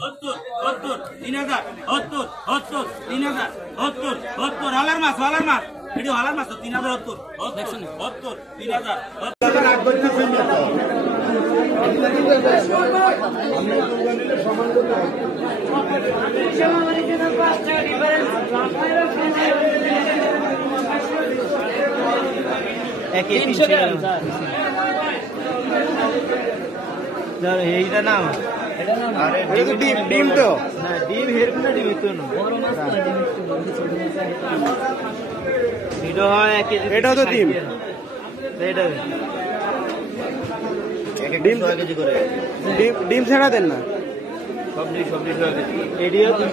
70 3000 70 70 3000 70 70 হালার মাছ এটি হালার মাছ 3000 70 3000 এইটা নাম ডিম তো না ডিম হেরকুন না ডিম তো না এটা হয় 1 কেজি এটা তো ডিম এটা ডিম 6 কেজি করে ডিম ছাড়া দেন না সব ডিম এডিও 200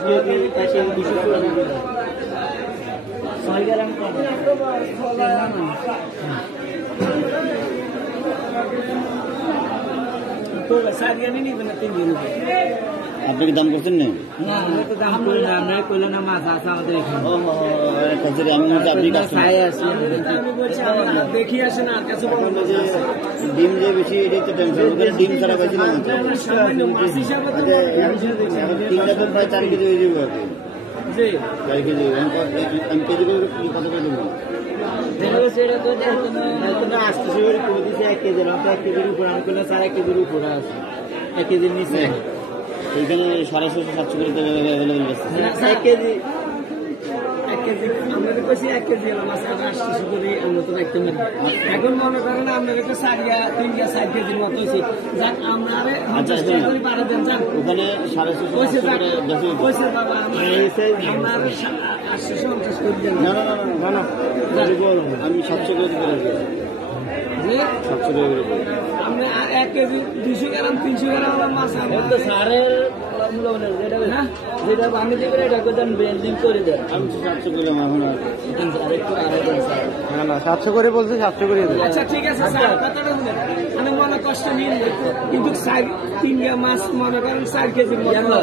6 গ্রাম কম তো সারিয়া नहीं बना 3 दिन আপনি কি দাম করছেন না না আমরা তো দাম করি না আমরা কইলো না মাছ আছে আমাদের এখানে ও কতরে আমি মনে আপনি কাছে খাই আছে আমি বলছি আমরা দেখি আসে না আর কাছে বলবো যে ডিম যে বেশি এটা তো টেনশন করে ডিম ছাড়া বেশি না সামান্য মাছ হিসাবে তো তিনটা তো প্রায় 4 কেজি হয়ে যাবে জি 4 কেজি আমি কেজি করে কত করে দেব সেটা তো না আসছে সেটা করে দিছে 1 কেজি না 1 কেজির উপর আমি কইলা 4 কেজির উপর আছে 1 কেজির নিচে এখানে 650 700 করে अवेलेबल আছে 1 কেজি আমরা তো কইছি 1 কেজি মাছ 800 করে আমরা তো রাখতে পারি এখন মনে করেন আপনাদের তো 3 কেজির মতো আছে যাক আমরা 50 টাকা করে বাড়া দেন যান ওখানে 650 করে বেশি কইছে বাবা আমরা 850 করে দেন না আমি 700 করে করে জি 700 করে করে আমরা 1 কেজি 200 গ্রাম 300 গ্রাম মাছ তো সারের যেটা আমি দিবেন এটা কোদান বেন্ডিং করে দেন আমি 700 করে এখন আরেকটু না না 700 করে বলছে 700 করে দেন আচ্ছা ঠিক আছে স্যার কতটা দিবেন আমি মনে কষ্ট নিন কিন্তু 3 মাছ মনে করেন 4 কেজির মতো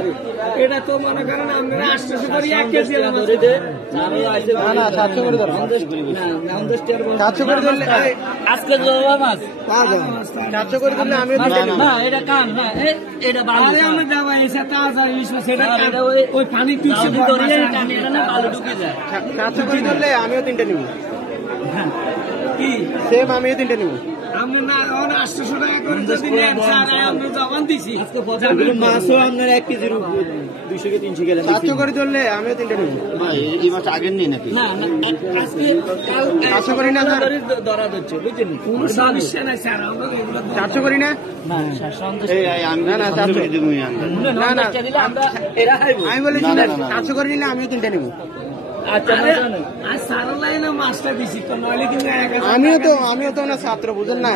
এটা তো মনে করেন আমরা 800 করে 1 কেজি ধরে দে আমি আইছে না না 700 করে ধর 700 করে ধরলে আজকে জবা মাছ পাবো 700 করে ধরলে আমিও দিতে না এটা কাম না এটা বাড়ি আরে আমরা যাওয়া এসে তাজা ইস সেটা ওই পানি তুলছে ধরে টানি এটা না বালু ঢুকে যায় 700 করে ধরলে আমিও 3টা নিব কি সেম আমিও 3টা নিব আমি না ওর 800 টাকা করে যদি নেন স্যার আমি জবান দিছি আজকে মাছও আপনার 1 কেজির উপর 200 কে 300 গেলে 700 করে ধরলে আমিও 3টা নিব ভাই এই মাছ আগের নেই নাকি না আজকে কাল 700 করে না ধরা দিচ্ছে বুঝছেন কোনো সমস্যা নাই স্যার আমরা এগুলো 700 করি না না 700 এই আমি না 700 দিব না না আমরা এরা আমি বলেছি না 700 করে নিলে আমিও 3টা নিব আচ্ছা আর সারা লাইনে মাছটা দিছি তো নইলে কিন্তু আমিও তো না ছাত্র বুঝেন না।